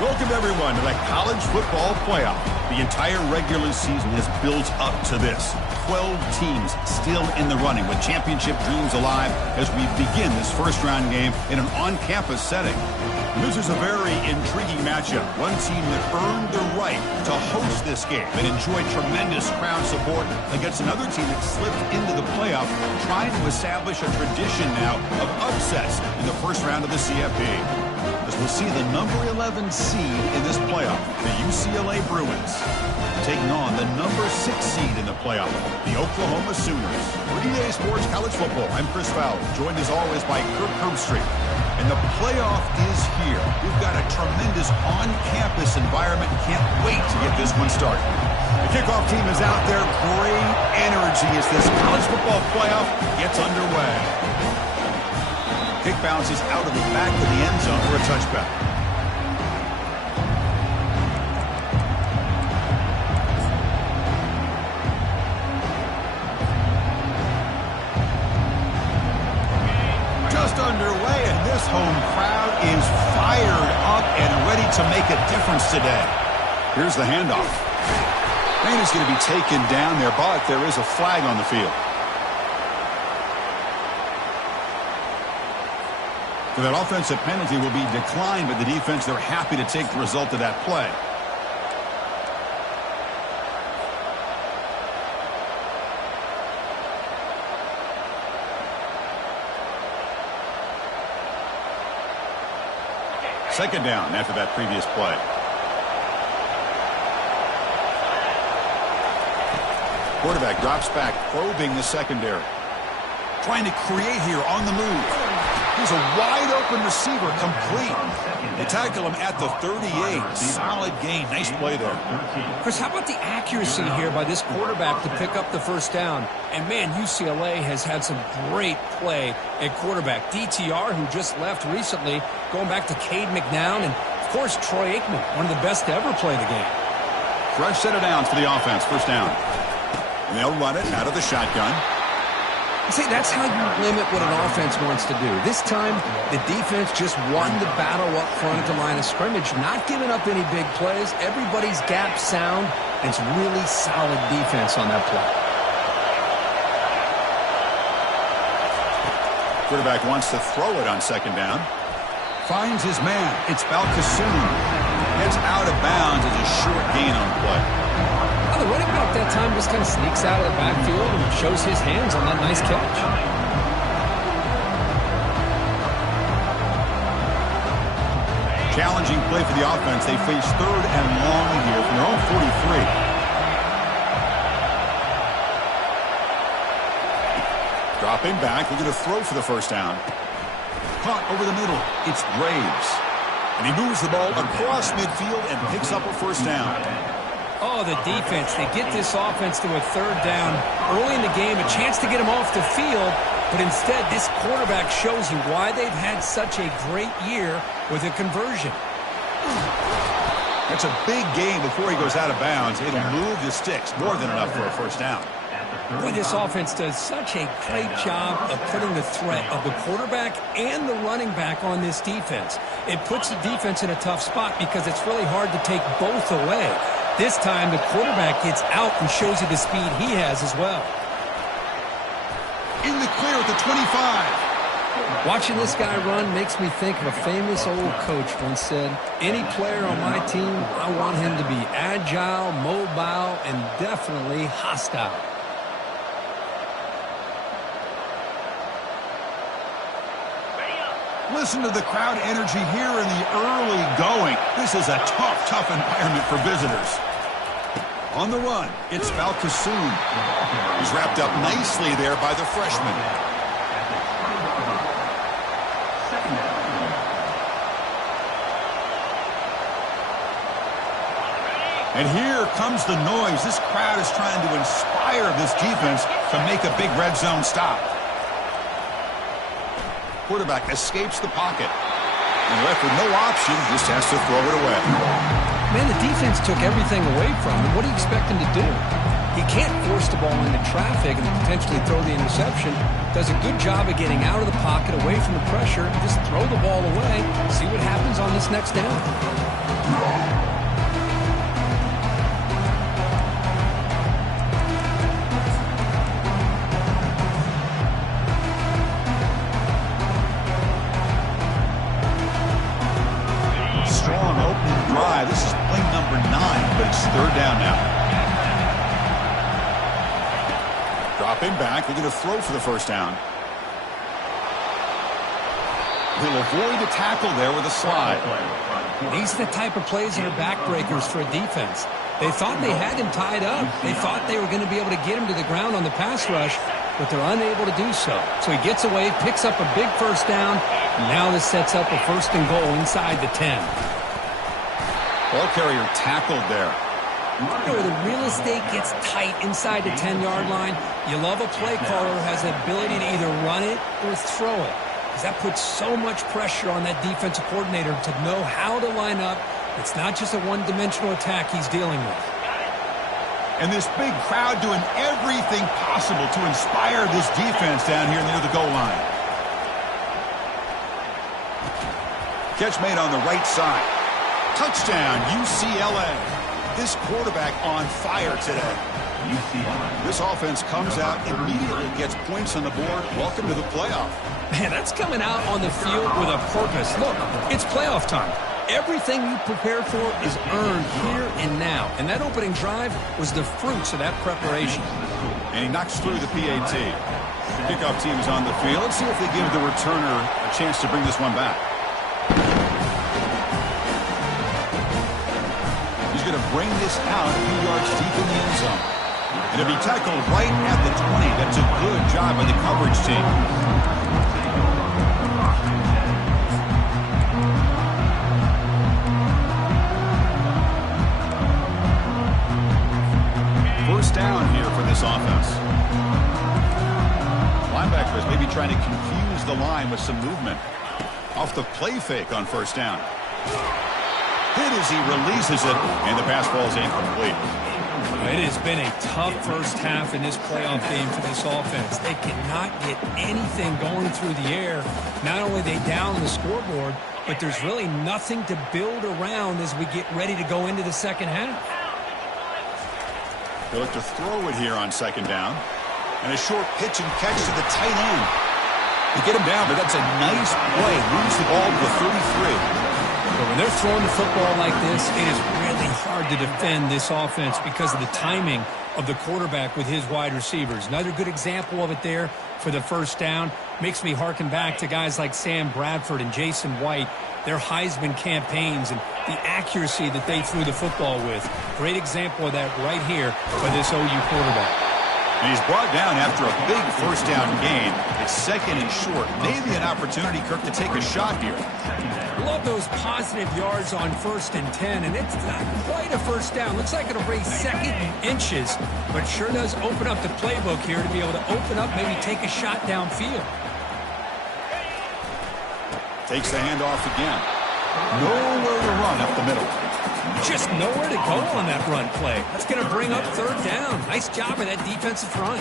Welcome, everyone, to the College Football Playoff. The entire regular season has built up to this. 12 teams still in the running with championship dreams alive as we begin this first-round game in an on-campus setting. This is a very intriguing matchup. One team that earned the right to host this game and enjoyed tremendous crowd support against another team that slipped into the playoff, trying to establish a tradition now of upsets in the first round of the CFP. As we'll see the number 11 seed in this playoff, the UCLA Bruins, taking on the number 6 seed in the playoff, the Oklahoma Sooners. For EA Sports College Football, I'm Chris Fowler, joined as always by Kirk Herbstreit. And the playoff is here. We've got a tremendous on-campus environment. Can't wait to get this one started. The kickoff team is out there. Great energy as this college football playoff gets underway. Kick bounces out of the back of the end zone for a touchback. Just underway, and this home crowd is fired up and ready to make a difference today. Here's the handoff. Man is going to be taken down there, but there is a flag on the field. So that offensive penalty will be declined by the defense. They're happy to take the result of that play. Second down after that previous play. Quarterback drops back, probing the secondary. Trying to create here on the move. He's a wide-open receiver, complete. They tackle him at the 38. Solid gain. Nice play there. Chris, how about the accuracy here by this quarterback to pick up the first down? And, man, UCLA has had some great play at quarterback. DTR, who just left recently, going back to Cade McNown, and, of course, Troy Aikman, one of the best to ever play the game. Fresh set of downs for the offense. First down. And they'll run it out of the shotgun. See, that's how you limit what an offense wants to do. This time, the defense just won the battle up front at the line of scrimmage, not giving up any big plays. Everybody's gap sound, and it's really solid defense on that play. Quarterback wants to throw it on second down. Finds his man. It's Balkasoon. Gets out of bounds as a short gain on the play. The running back that time just kind of sneaks out of the backfield and shows his hands on that nice catch. Challenging play for the offense. They face third and long here from their own 43. Dropping back, looking to throw for the first down. Caught over the middle. It's Graves. And he moves the ball across midfield and picks up a first down. Oh, the defense. They get this offense to a third down early in the game, a chance to get him off the field, but instead this quarterback shows you why they've had such a great year with a conversion. It's a big game before he goes out of bounds. It'll move the sticks, more than enough for a first down. Boy, this offense does such a great job of putting the threat of the quarterback and the running back on this defense. It puts the defense in a tough spot because it's really hard to take both away. This time, the quarterback gets out and shows you the speed he has as well. In the clear at the 25. Watching this guy run makes me think of a famous old coach once said, any player on my team, I want him to be agile, mobile, and definitely hostile. Listen to the crowd energy here in the early going. This is a tough environment for visitors. On the run, it's Balkasoon. He's wrapped up nicely there by the freshman. And here comes the noise. This crowd is trying to inspire this defense to make a big red zone stop. Quarterback escapes the pocket. And left with no option, just has to throw it away. Man, the defense took everything away from him. What do you expect him to do? He can't force the ball into traffic and potentially throw the interception. Does a good job of getting out of the pocket, away from the pressure, just throw the ball away, see what happens on this next down. Strong opening drive. This is play number 9, but it's third down now. Dropping back, they're going to throw for the first down. He'll avoid the tackle there with a slide. These are the type of plays that are backbreakers for a defense. They thought they had him tied up. They thought they were going to be able to get him to the ground on the pass rush, but they're unable to do so. So he gets away, picks up a big first down, and now this sets up a first and goal inside the 10. Ball carrier tackled there. Where the real estate gets tight inside the 10-yard line, you love a play caller who has the ability to either run it or throw it, because that puts so much pressure on that defensive coordinator to know how to line up. It's not just a one-dimensional attack he's dealing with. And this big crowd doing everything possible to inspire this defense down here near the goal line. Catch made on the right side. Touchdown, UCLA. This quarterback on fire today. This offense comes out, immediately gets points on the board. Welcome to the playoff. Man, that's coming out on the field with a purpose. Look, it's playoff time. Everything you prepared for is earned here and now. And that opening drive was the fruits of that preparation. And he knocks through the PAT. Kickoff team is on the field. Let's see if they give the returner a chance to bring this one back. He's going to bring this out a few yards deep in the end zone. And it'll be tackled right at the 20. That's a good job by the coverage team. First down here for this offense. Linebackers maybe trying to confuse the line with some movement. Off the play fake on first down. Hit as he releases it, and the pass ball is incomplete. It has been a tough first half in this playoff game for this offense. They cannot get anything going through the air. Not only are they down the scoreboard, but there's really nothing to build around as we get ready to go into the second half. They look to throw it here on second down. And a short pitch and catch to the tight end. They get him down, but that's a nice play. Moves the ball to the 33. But when they're throwing the football like this, it is really hard to defend this offense because of the timing of the quarterback with his wide receivers. Another good example of it there for the first down. Makes me harken back to guys like Sam Bradford and Jason White, their Heisman campaigns and the accuracy that they threw the football with. Great example of that right here by this OU quarterback. And he's brought down after a big first down gain. It's second and short. Maybe an opportunity, Kirk, to take a shot here. Love those positive yards on 1st and 10, and it's not quite a first down. Looks like it'll bring second and inches, but sure does open up the playbook here to be able to open up, maybe take a shot downfield. Takes the handoff again. Nowhere to run up the middle. Just nowhere to go on that run play. That's going to bring up third down. Nice job of that defensive front.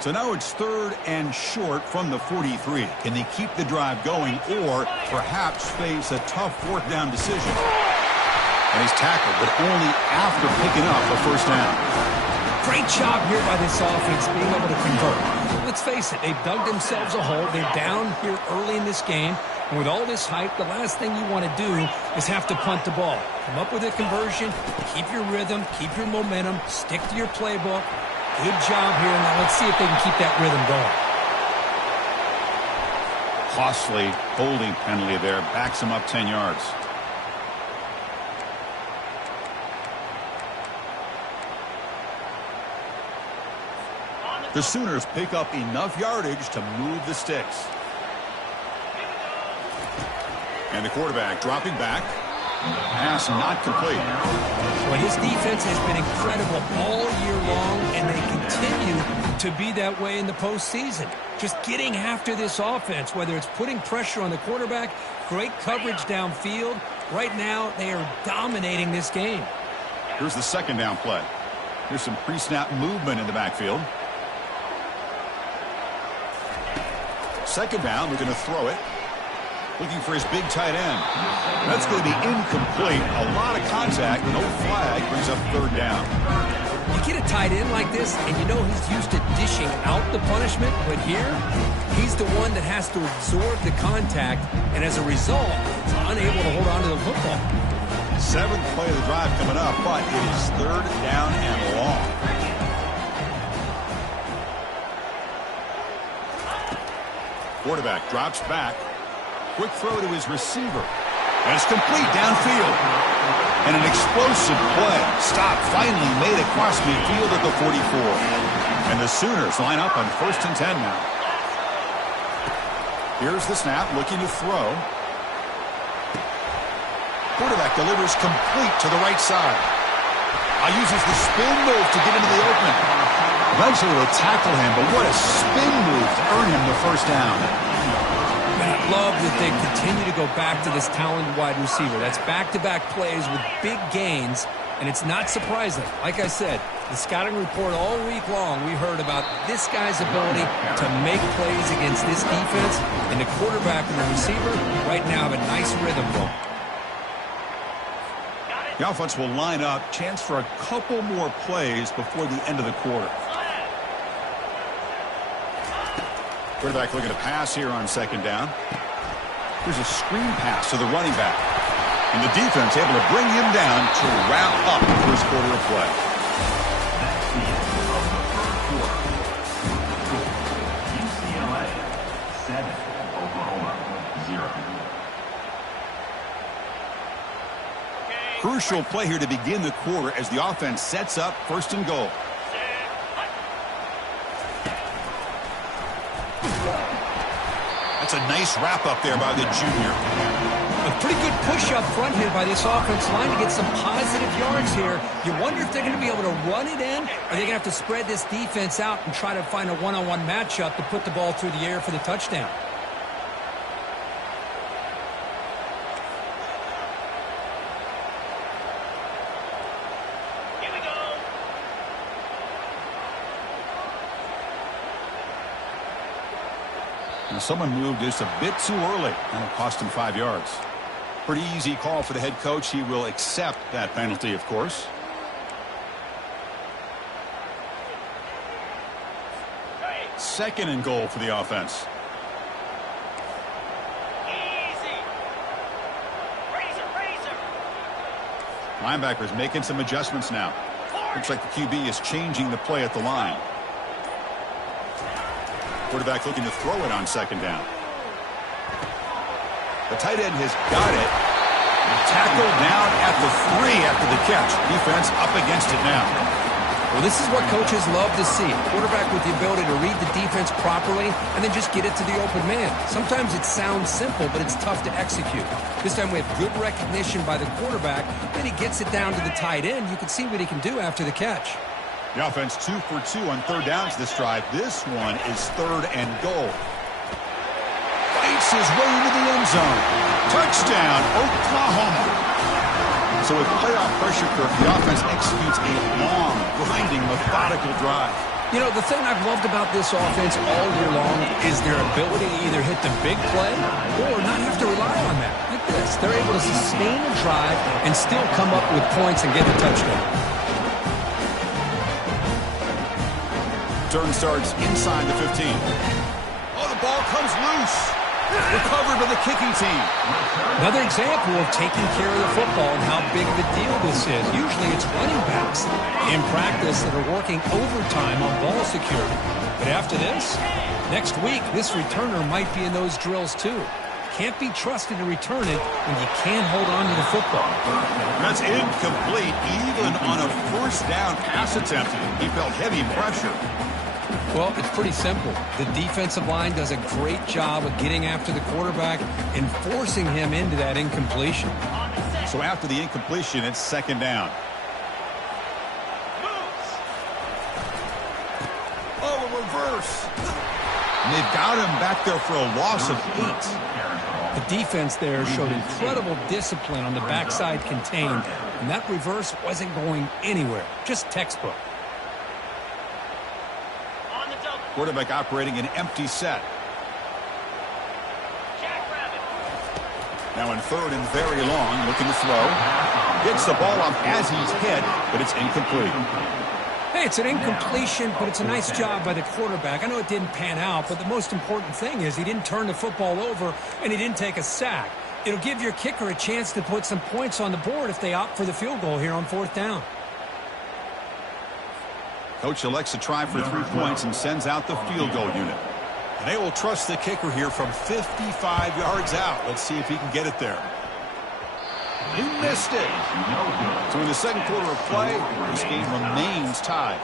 So now it's third and short from the 43. Can they keep the drive going or perhaps face a tough fourth down decision? And he's tackled, but only after picking up a first down. Great job here by this offense being able to convert. Let's face it, they've dug themselves a hole. They're down here early in this game. And with all this hype, the last thing you want to do is have to punt the ball. Come up with a conversion, keep your rhythm, keep your momentum, stick to your playbook. Good job here. Now let's see if they can keep that rhythm going. Costly holding penalty there. Backs him up 10 yards. The Sooners pick up enough yardage to move the sticks. And the quarterback dropping back. Pass not complete. Well, his defense has been incredible all year long, and they continue to be that way in the postseason. Just getting after this offense, whether it's putting pressure on the quarterback, great coverage downfield. Right now, they are dominating this game. Here's the second down play. Here's some pre-snap movement in the backfield. Second down, looking to throw it. Looking for his big tight end. That's going to be incomplete. A lot of contact, no flag, brings up third down. You get a tight end like this, and you know he's used to dishing out the punishment, but here, he's the one that has to absorb the contact, and as a result, he's unable to hold on to the football. Seventh play of the drive coming up, but it is third down and long. Quarterback drops back. Quick throw to his receiver. And it's complete downfield. And an explosive play. Stop finally made across midfield at the 44. And the Sooners line up on 1st and 10 now. Here's the snap, looking to throw. Quarterback delivers complete to the right side. Uses the spin move to get into the open. Eventually they tackle him, but what a spin move to earn him the first down. And I love that they continue to go back to this talented wide receiver. That's back-to-back plays with big gains, and it's not surprising. Like I said, the scouting report all week long, we heard about this guy's ability to make plays against this defense, and the quarterback and the receiver right now have a nice rhythm going. The offense will line up. Chance for a couple more plays before the end of the quarter. Quarterback looking to pass here on second down. Here's a screen pass to the running back. And the defense able to bring him down to wrap up the first quarter of play. UCLA 7, Oklahoma 0. Crucial play here to begin the quarter as the offense sets up 1st and goal. That's a nice wrap up there by the junior. A pretty good push up front here by this offense line to get some positive yards here. You wonder if they're going to be able to run it in, or they're going to have to spread this defense out and try to find a one-on-one matchup to put the ball through the air for the touchdown. Now someone moved just a bit too early, and it cost him 5 yards. Pretty easy call for the head coach. He will accept that penalty, of course. Second and goal for the offense. Easy. Razor. Linebackers making some adjustments now. Looks like the QB is changing the play at the line. Quarterback looking to throw it on second down. The tight end has got it. Tackled down at the 3 after the catch. Defense up against it now. Well, this is what coaches love to see. Quarterback with the ability to read the defense properly and then just get it to the open man. Sometimes it sounds simple, but it's tough to execute. This time we have good recognition by the quarterback. Then he gets it down to the tight end. You can see what he can do after the catch. The offense 2 for 2 on third downs this drive. This one is 3rd and goal. Fights his way into the end zone. Touchdown, Oklahoma. So with playoff pressure curve, the offense executes a long, grinding, methodical drive. You know, the thing I've loved about this offense all year long is their ability to either hit the big play or not have to rely on that. Like this, they're able to sustain a drive and still come up with points and get the touchdown. Turn starts inside the 15. Oh, the ball comes loose. Recovered by the kicking team. Another example of taking care of the football and how big of a deal this is. Usually it's running backs in practice that are working overtime on ball security. But after this, next week, this returner might be in those drills too. Can't be trusted to return it when you can't hold on to the football. That's incomplete. Even on a 1st down pass attempt, he felt heavy pressure. Well, it's pretty simple. The defensive line does a great job of getting after the quarterback and forcing him into that incompletion. So after the incompletion, it's 2nd down. Oh, a reverse. And they've got him back there for a loss of 8. The defense there showed incredible discipline on the backside contained, and that reverse wasn't going anywhere. Just textbook. Quarterback operating an empty set. Now in third and very long, looking to throw. Gets the ball off as he's hit, but it's incomplete. Hey, it's an incompletion, but it's a nice job by the quarterback. I know it didn't pan out, but the most important thing is he didn't turn the football over and he didn't take a sack. It'll give your kicker a chance to put some points on the board if they opt for the field goal here on fourth down. Coach elects to try for 3 points and sends out the field goal unit. And they will trust the kicker here from 55 yards out. Let's see if he can get it there. He missed it. So in the second quarter of play, this game remains tied.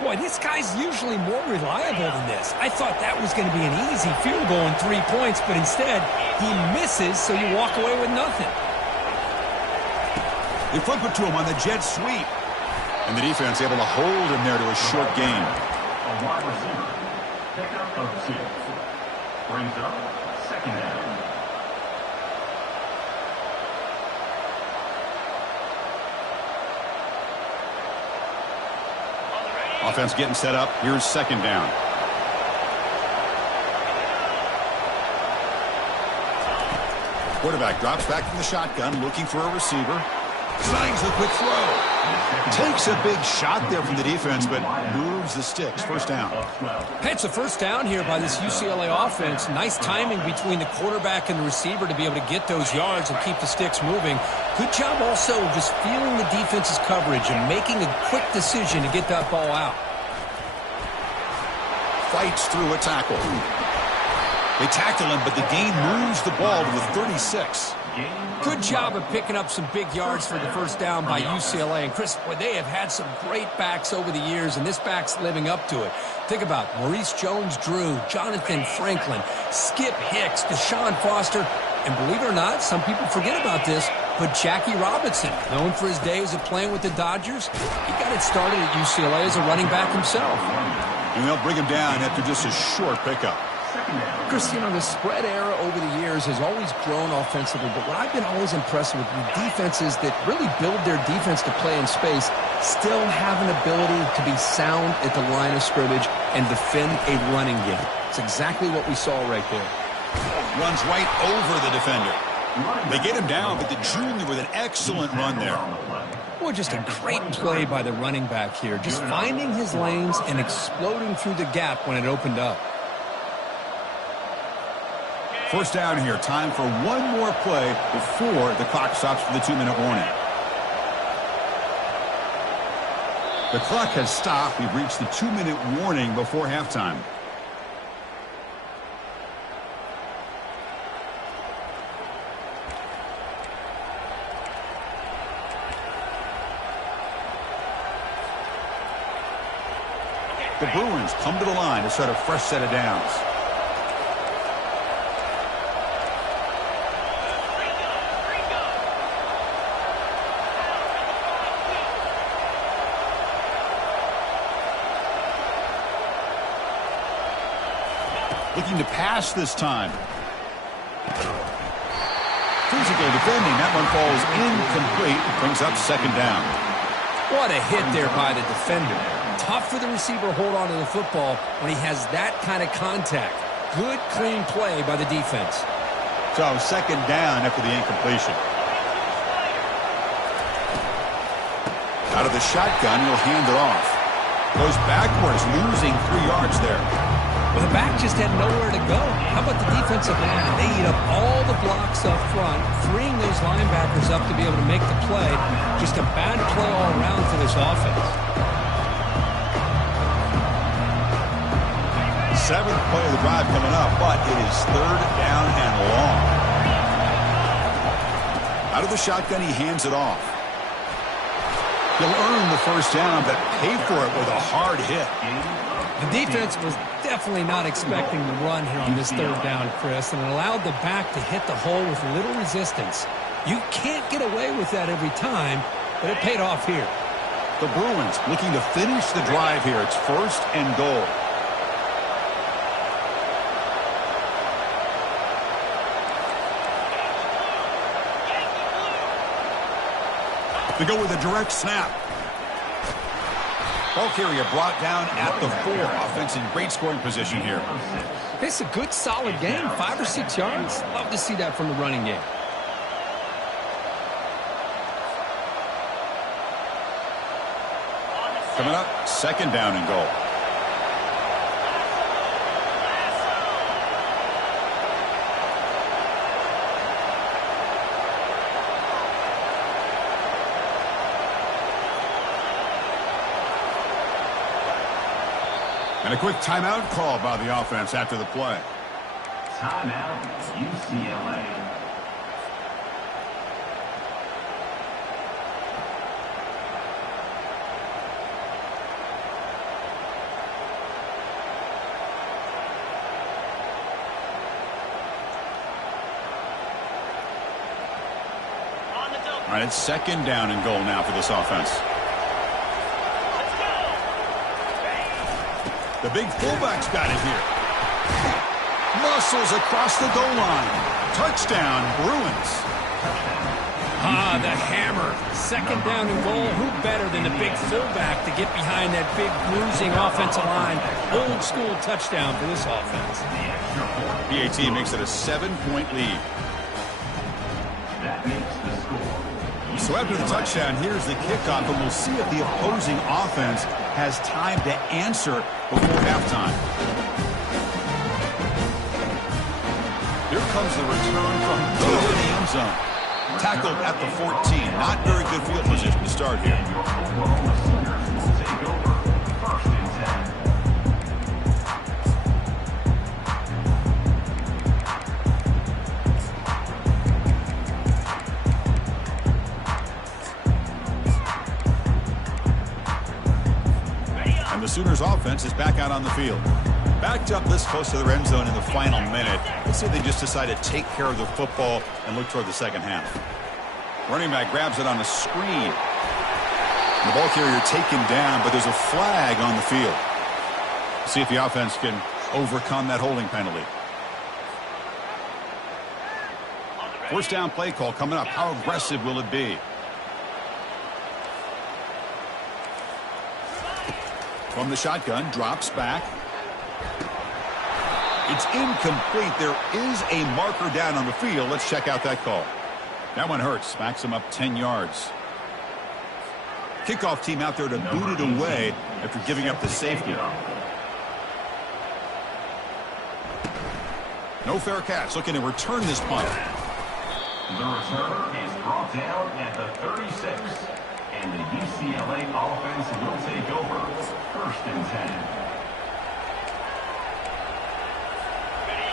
Boy, this guy's usually more reliable than this. I thought that was going to be an easy field goal and 3 points, but instead he misses, so you walk away with nothing. They flip it to him on the jet sweep. And the defense able to hold him there to a short gain. A wide receiver. Pickup of 6. Brings up second down. Offense getting set up. Here's second down. Quarterback drops back from the shotgun, looking for a receiver. Snags the quick throw. Takes a big shot there from the defense, but moves the sticks. First down. Hey, it's a first down here by this UCLA offense. Nice timing between the quarterback and the receiver to be able to get those yards and keep the sticks moving. Good job also just feeling the defense's coverage and making a quick decision to get that ball out. Fights through a tackle. They tackle him, but the gain moves the ball to the 36. Good job of picking up some big yards for the first down by UCLA. And Chris, boy, they have had some great backs over the years, and this back's living up to it. Think about Maurice Jones-Drew, Jonathan Franklin, Skip Hicks, Deshaun Foster, and believe it or not, some people forget about this, but Jackie Robinson, known for his days of playing with the Dodgers, he got it started at UCLA as a running back himself. And they'll bring him down after just a short pickup. Chris, you know, the spread era over the years has always grown offensively, but what I've been always impressed with the defenses that really build their defense to play in space still have an ability to be sound at the line of scrimmage and defend a running game. It's exactly what we saw right there. Runs right over the defender. They get him down, but the junior with an excellent run there. Boy, just a great play by the running back here, just finding his lanes and exploding through the gap when it opened up. First down here. Time for one more play before the clock stops for the 2-minute warning. The clock has stopped. We've reached the 2-minute warning before halftime. The Bruins come to the line to start a fresh set of downs. Looking to pass this time. Physical defending. That one falls incomplete. Brings up second down. What a hit there by the defender. Tough for the receiver to hold on to the football when he has that kind of contact. Good, clean play by the defense. So second down after the incompletion. Out of the shotgun, he'll hand it off. Goes backwards, losing 3 yards there. Well, the back just had nowhere to go. How about the defensive line? They eat up all the blocks up front, freeing those linebackers up to be able to make the play. Just a bad play all around for this offense. 7th play of the drive coming up, but it is third down and long. Out of the shotgun, he hands it off. He'll earn the first down, but pay for it with a hard hit. The defense was definitely not expecting the run here on this third down, Chris, and it allowed the back to hit the hole with little resistance. You can't get away with that every time, but it paid off here. The Bruins looking to finish the drive here. It's first and goal. They go with a direct snap. Ball carrier brought down at the 4. Offense in great scoring position here. It's a good, solid game. 5 or 6 yards. Love to see that from the running game. Coming up, 2nd down and goal. And a quick timeout call by the offense after the play. Timeout, UCLA. All right, it's 2nd down and goal now for this offense. The big fullback's got it here. Muscles across the goal line. Touchdown, Bruins. Ah, the hammer. 2nd down and goal. Who better than the big fullback to get behind that big bruising offensive line? Old school touchdown for this offense. PAT makes it a 7-point lead. That makes the score. So after the touchdown, here's the kickoff, and we'll see if the opposing offense has time to answer before halftime. Here comes the return from the end zone. Tackled at the 14. Not very good field position to start here. Take over. 1st and 10. And the Sooners offense is back out on the field. Backed up this close to the end zone in the final minute. Let's see if they just decide to take care of the football and look toward the second half. Running back grabs it on a screen. The ball carrier taken down, but there's a flag on the field. See if the offense can overcome that holding penalty. 1st down play call coming up. How aggressive will it be? From the shotgun, drops back. It's incomplete. There is a marker down on the field. Let's check out that call. That one hurts. Backs him up 10 yards. Kickoff team out there to boot it away after giving up the safety. No fair catch. Looking to return this punt. The return is brought down at the 36. And the UCLA offense will take over. 1st and 10.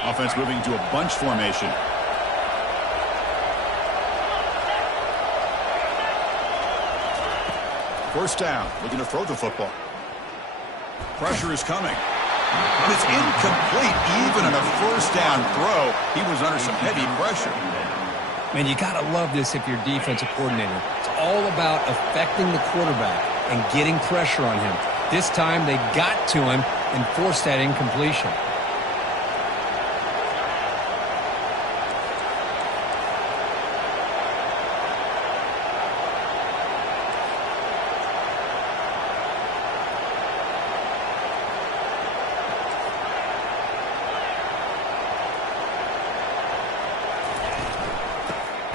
Offense moving to a bunch formation. First down, looking to throw the football. Pressure is coming. And it's incomplete. Even on a 1st down throw, he was under some heavy pressure. Man, you got to love this if you're defensive coordinator. It's all about affecting the quarterback and getting pressure on him. This time they got to him and forced that incompletion.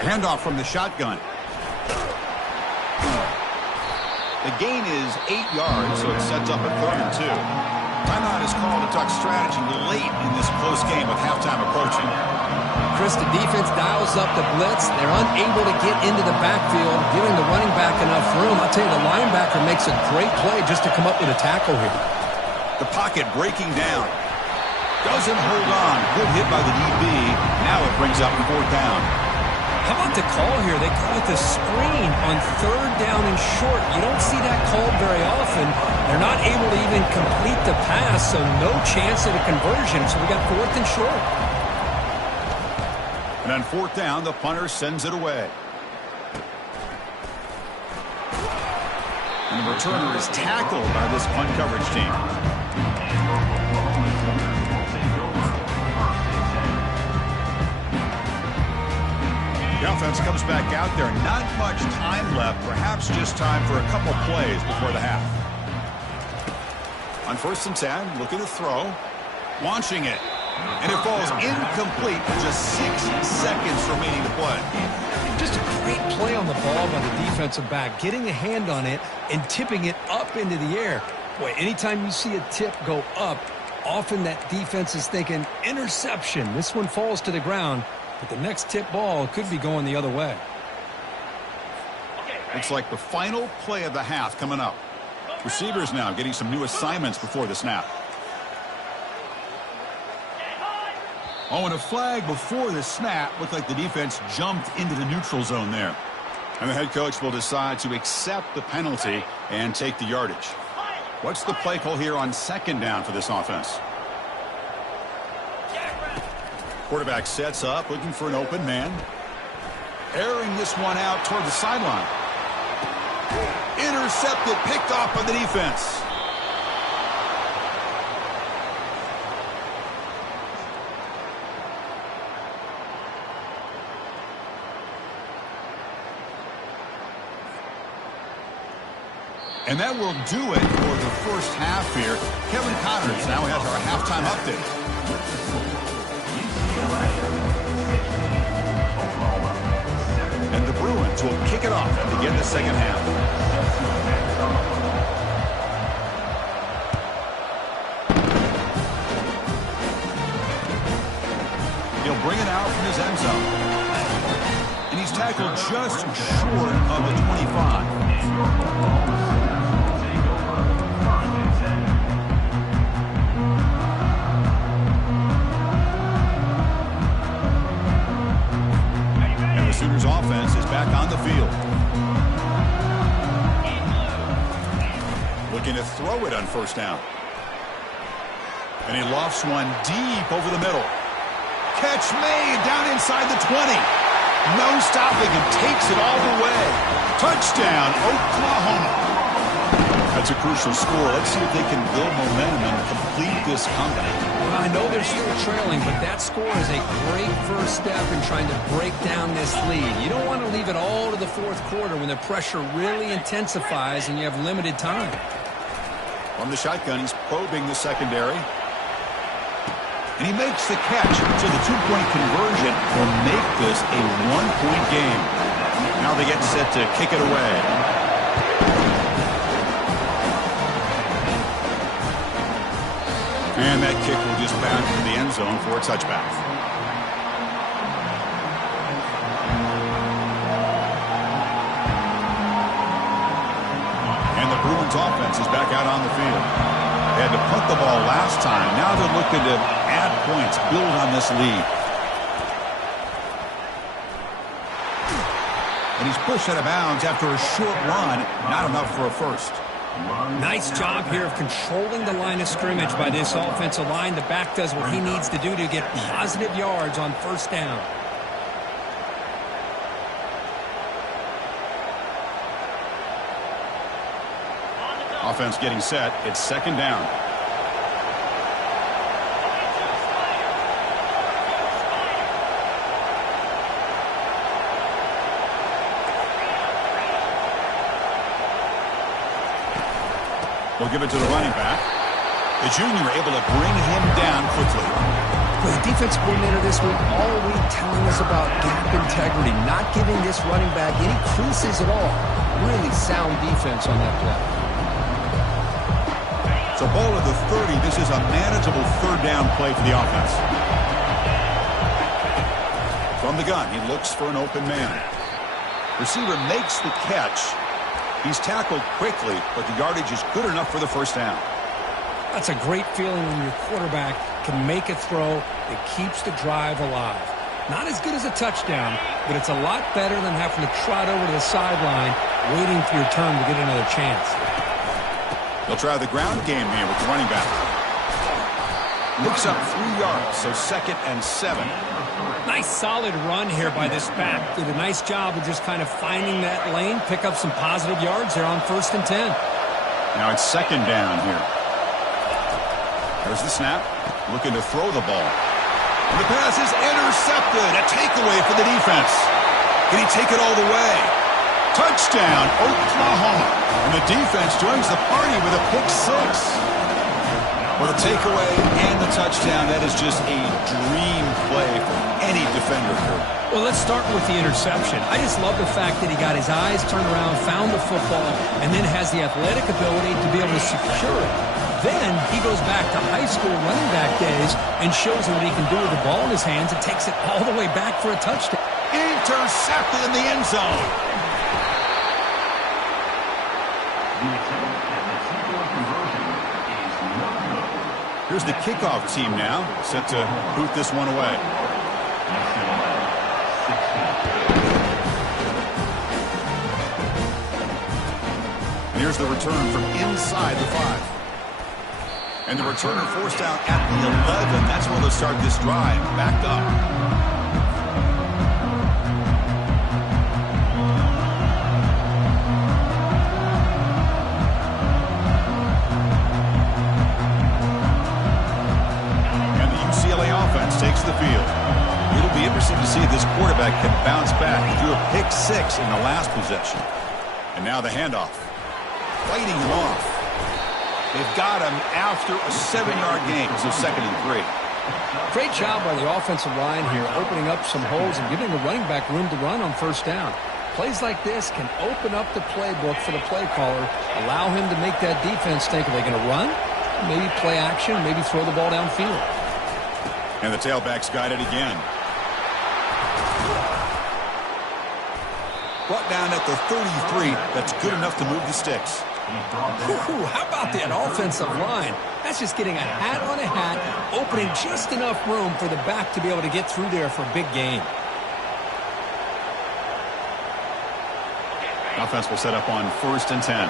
Handoff from the shotgun. The gain is 8 yards, so it sets up a 3rd and 2. Timeout is called to talk strategy late in this close game with halftime approaching. Chris, the defense dials up the blitz. They're unable to get into the backfield, giving the running back enough room. I'll tell you, the linebacker makes a great play just to come up with a tackle here. The pocket breaking down. Doesn't hold on. Good hit by the DB. Now it brings up 4th down. How about the call here? They call it the screen on 3rd down and short. You don't see that called very often. They're not able to even complete the pass, so no chance at a conversion. So we got 4th and short. And on 4th down, the punter sends it away. And the returner is tackled by this punt coverage team. The offense comes back out there. Not much time left. Perhaps just time for a couple plays before the half. On 1st and 10, looking to throw. Launching it. And it falls incomplete with just 6 seconds remaining to play. Just a great play on the ball by the defensive back, getting a hand on it and tipping it up into the air. Boy, anytime you see a tip go up, often that defense is thinking interception. This one falls to the ground, but the next tip ball could be going the other way. Looks like the final play of the half coming up. Receivers now getting some new assignments before the snap. Oh, and a flag before the snap. Looked like the defense jumped into the neutral zone there. And the head coach will decide to accept the penalty and take the yardage. What's the play call here on 2nd down for this offense? Quarterback sets up, looking for an open man. Airing this one out toward the sideline. Intercepted, picked off by the defense. And that will do it for the first half here. Kevin Connors now has our halftime update. And the Bruins will kick it off to begin the second half. He'll bring it out from his end zone. And he's tackled just short of the 25. Sooners offense is back on the field. Looking to throw it on 1st down. And he lofts one deep over the middle. Catch made down inside the 20. No stopping him. Takes it all the way. Touchdown, Oklahoma. That's a crucial score. Let's see if they can build momentum and complete this comeback. Well, I know they're still trailing, but that score is a great first step in trying to break down this lead. You don't want to leave it all to the 4th quarter when the pressure really intensifies and you have limited time. From the shotgun, he's probing the secondary. And he makes the catch, so the 2-point conversion will make this a 1-point game. Now they get set to kick it away. And that kick will just bounce into the end zone for a touchback. And the Bruins offense is back out on the field. They had to punt the ball last time. Now they're looking to add points, build on this lead. And he's pushed out of bounds after a short run. Not enough for a first. Nice job here of controlling the line of scrimmage by this offensive line. The back does what he needs to do to get positive yards on 1st down. Offense getting set. It's 2nd down. We'll give it to the running back. The junior able to bring him down quickly. Well, the defense coordinator this week all week telling us about gap integrity, not giving this running back any creases at all. Really sound defense on that play. So ball at the 30. This is a manageable 3rd down play for the offense. From the gun, he looks for an open man. Receiver makes the catch. He's tackled quickly, but the yardage is good enough for the 1st down. That's a great feeling when your quarterback can make a throw that keeps the drive alive. Not as good as a touchdown, but it's a lot better than having to trot over to the sideline, waiting for your turn to get another chance. They'll try the ground game here with the running back. Looks up 3 yards, so 2nd and 7. Nice solid run here by this back. Did a nice job of just kind of finding that lane, pick up some positive yards there on 1st and 10. Now it's 2nd down here. There's the snap. Looking to throw the ball. And the pass is intercepted. A takeaway for the defense. Can he take it all the way? Touchdown, Oklahoma. And the defense joins the party with a pick six. Well, the takeaway and the touchdown, that is just a dream play for any defender. Well, let's start with the interception. I just love the fact that he got his eyes turned around, found the football, and then has the athletic ability to be able to secure it. Then he goes back to high school running back days and shows him what he can do with the ball in his hands and takes it all the way back for a touchdown. Intercepted in the end zone. Here's the kickoff team now, set to boot this one away. And here's the return from inside the 5. And the returner forced out at the 11. That's where they'll start this drive, backed up. Takes the field. It'll be interesting to see if this quarterback can bounce back. He threw a pick six in the last possession. And now the handoff. Fighting him off. They've got him after a 7-yard gain, so 2nd and 3. Great job by the offensive line here, opening up some holes and giving the running back room to run on first down. Plays like this can open up the playbook for the play caller, allow him to make that defense think, are they going to run? Maybe play action, maybe throw the ball downfield. And the tailback's got it again. Brought down at the 33. That's good enough to move the sticks. Ooh, how about that offensive line? That's just getting a hat on a hat, opening just enough room for the back to be able to get through there for a big gain. Offense will set up on 1st and 10.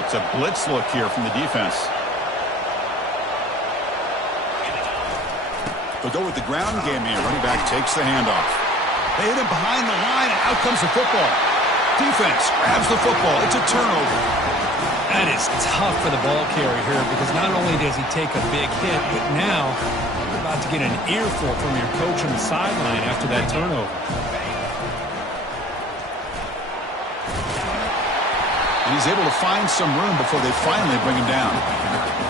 It's a blitz look here from the defense. They'll go with the ground game here. Running back takes the handoff. They hit him behind the line, and out comes the football. Defense grabs the football. It's a turnover. That is tough for the ball carrier here because not only does he take a big hit, but now you're about to get an earful from your coach on the sideline after that turnover. And he's able to find some room before they finally bring him down.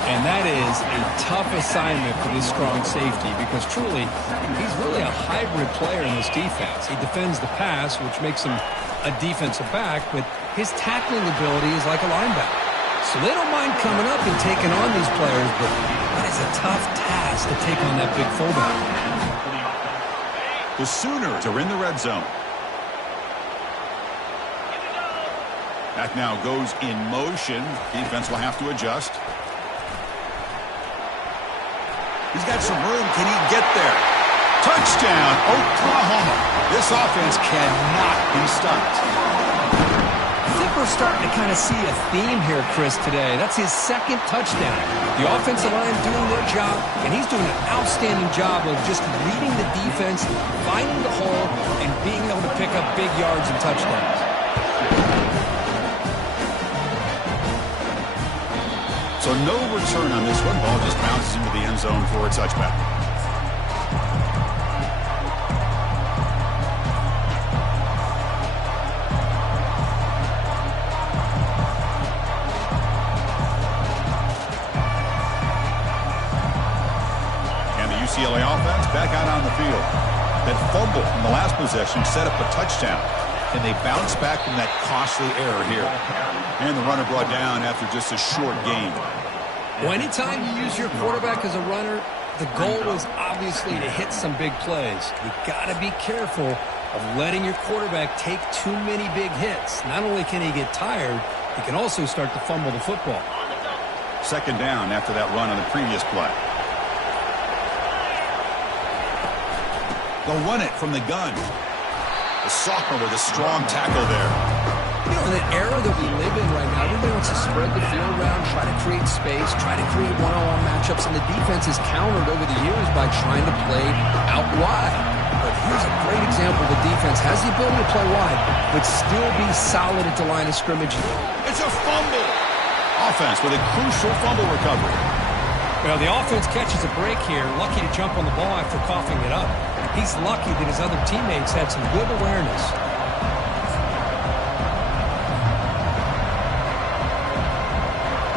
And that is a tough assignment for this strong safety because truly, he's really a hybrid player in this defense. He defends the pass, which makes him a defensive back, but his tackling ability is like a linebacker. So they don't mind coming up and taking on these players, but it is a tough task to take on that big fullback. The Sooners are in the red zone. Back now goes in motion. Defense will have to adjust. He's got some room. Can he get there? Touchdown, Oklahoma. This offense cannot be stopped. I think we're starting to kind of see a theme here, Chris, today. That's his 2nd touchdown. The offensive line doing their job, and he's doing an outstanding job of just reading the defense, finding the hole, and being able to pick up big yards and touchdowns. So no return on this one. Ball just bounces into the end zone for a touchback. And the UCLA offense back out on the field. That fumble from the last possession set up a touchdown. And they bounce back from that costly error here. And the runner brought down after just a short gain. Well, anytime you use your quarterback as a runner, the goal is obviously to hit some big plays. You got to be careful of letting your quarterback take too many big hits. Not only can he get tired, he can also start to fumble the football. 2nd down after that run on the previous play. They'll run it from the gun. The sophomore with a strong tackle there. You know, in the era that we live in right now, everybody wants to spread the field around, try to create space, try to create one-on-one matchups, and the defense is countered over the years by trying to play out wide. But here's a great example. The defense has the ability to play wide, but still be solid at the line of scrimmage. It's a fumble. Offense with a crucial fumble recovery. Well, the offense catches a break here, lucky to jump on the ball after coughing it up. He's lucky that his other teammates had some good awareness.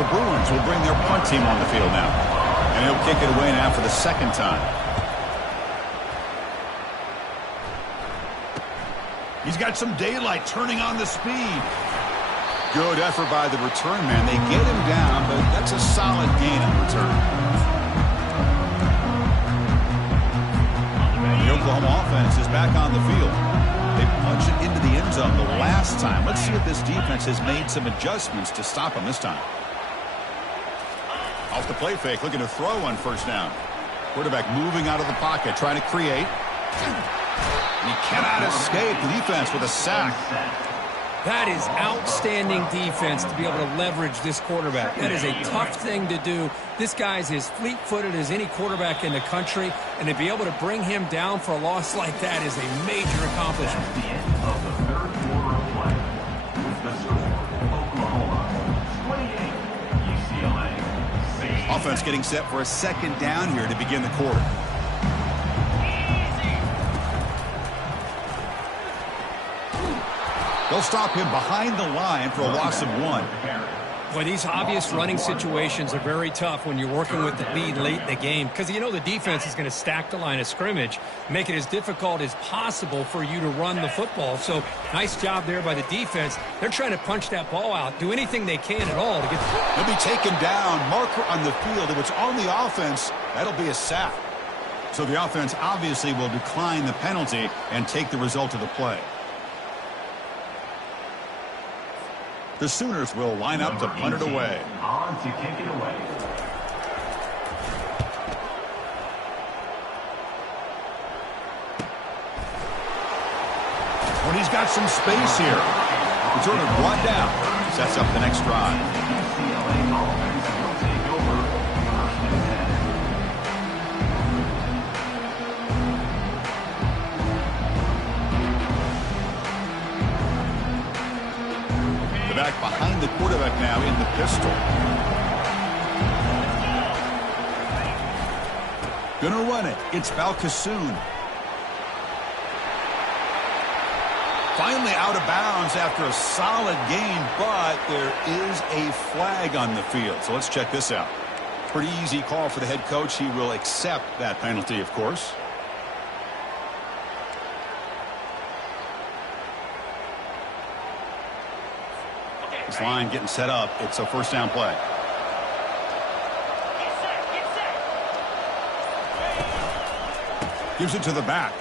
The Bruins will bring their punt team on the field now. And he'll kick it away now for the second time. He's got some daylight, turning on the speed. Good effort by the return man. They get him down, but that's a solid gain on return. The Oklahoma offense is back on the field. They punched it into the end zone the last time. Let's see if this defense has made some adjustments to stop him this time. Off the play fake, looking to throw on first down. Quarterback moving out of the pocket, trying to create. He cannot escape. The defense with a sack. That is outstanding defense to be able to leverage this quarterback. That is a tough thing to do. This guy's as fleet-footed as any quarterback in the country, and to be able to bring him down for a loss like that is a major accomplishment. At the end of the third quarter of play, with the score, Oklahoma 28, UCLA 6. Offense getting set for a second down here to begin the quarter. They'll stop him behind the line for a loss of 1. Well, these obvious running situations are very tough when you're working with the lead late in the game, because you know the defense is going to stack the line of scrimmage, make it as difficult as possible for you to run the football. So nice job there by the defense. They're trying to punch that ball out, do anything they can at all to get. He'll be taken down. Marker on the field. If it's on the offense, that'll be a sack. So the offense obviously will decline the penalty and take the result of the play. The Sooners will line up to punt it away. On to kick it away. When he's got some space here. Returner brought down. Sets up the next drive. UCLA offense will take over first and 10. The back behind the quarterback now in the pistol. Gonna run it. It's Valkasoon. Finally out of bounds after a solid gain, but there is a flag on the field. So let's check this out. Pretty easy call for the head coach. He will accept that penalty, of course. This line getting set up. It's a first down play. Gives it to the back.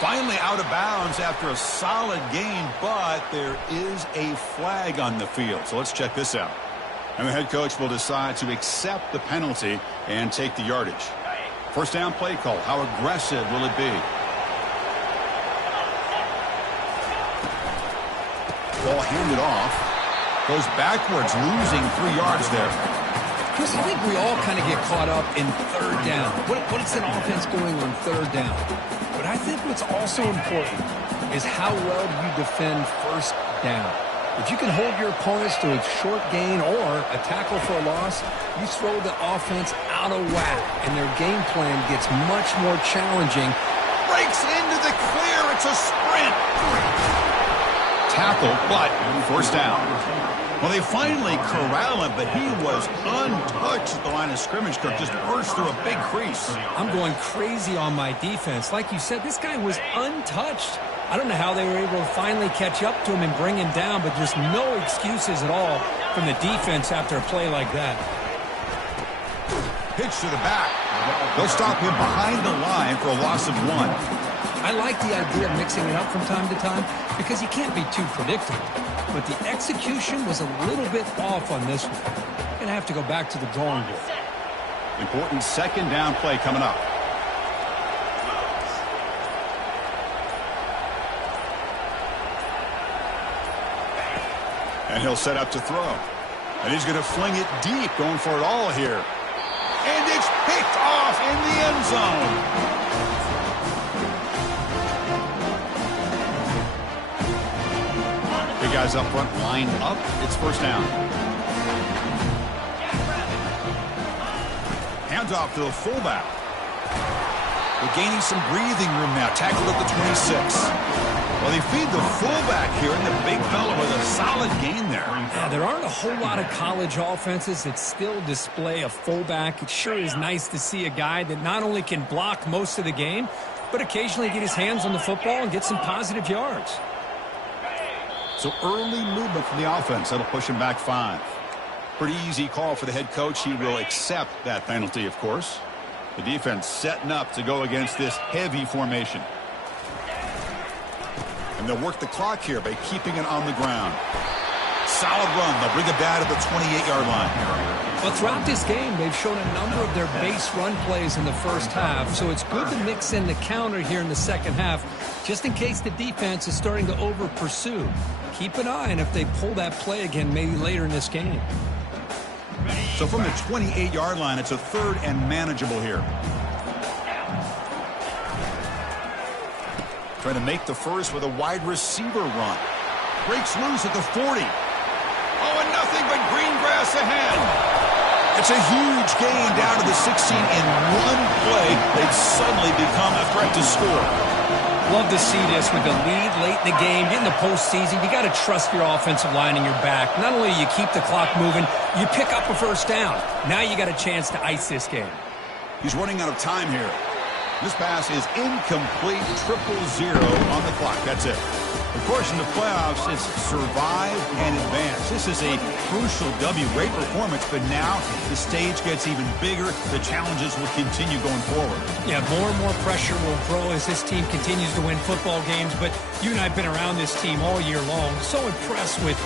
Finally out of bounds after a solid gain, but there is a flag on the field. So let's check this out. And the head coach will decide to accept the penalty and take the yardage. First down play call. How aggressive will it be? Ball handed off. Goes backwards, losing 3 yards there. Chris, I think we all kind of get caught up in third down. What is an offense going on third down? But I think what's also important is how well you defend first down. If you can hold your opponents to a short gain or a tackle for a loss, you throw the offense out of whack, and their game plan gets much more challenging. Breaks into the clear. It's a sprint. Tackle, but first down. Well, they finally corral him, but he was untouched at the line of scrimmage. Cook just burst through a big crease. I'm going crazy on my defense. Like you said, this guy was untouched. I don't know how they were able to finally catch up to him and bring him down, but just no excuses at all from the defense after a play like that. Pitch to the back. They'll stop him behind the line for a loss of 1. I like the idea of mixing it up from time to time because you can't be too predictable. But the execution was a little bit off on this one. Going to have to go back to the drawing board. Important second down play coming up. And he'll set up to throw. And he's going to fling it deep, going for it all here. And it's picked off in the end zone. Big guys up front, line up. It's first down. Hands off to the fullback. They're gaining some breathing room now. Tackled at the 26. Well, they feed the fullback here, and the big fella with a solid gain there. Yeah, there aren't a whole lot of college offenses that still display a fullback. It sure is nice to see a guy that not only can block most of the game, but occasionally get his hands on the football and get some positive yards. So early movement from the offense. That'll push him back 5. Pretty easy call for the head coach. He will accept that penalty, of course. The defense setting up to go against this heavy formation. And they'll work the clock here by keeping it on the ground. Solid run. They'll bring it down to the 28-yard line. Well, throughout this game, they've shown a number of their base run plays in the first half, so it's good to mix in the counter here in the second half, just in case the defense is starting to over-pursue. Keep an eye on if they pull that play again maybe later in this game. So from the 28-yard line, it's a 3rd and manageable here. Trying to make the first with a wide receiver run. Breaks loose at the 40. Oh, and nothing but green grass ahead. It's a huge gain down to the 16 in one play. They've suddenly become a threat to score. Love to see this with the lead late in the game. In the postseason, you got to trust your offensive line in your back. Not only do you keep the clock moving, you pick up a first down. Now you got a chance to ice this game. He's running out of time here. This pass is incomplete, 0-0 on the clock. That's it. Of course, in the playoffs, it's survive and advance. This is a crucial W. Great performance, but now the stage gets even bigger. The challenges will continue going forward. Yeah, more and more pressure will grow as this team continues to win football games, but you and I have been around this team all year long. So impressed with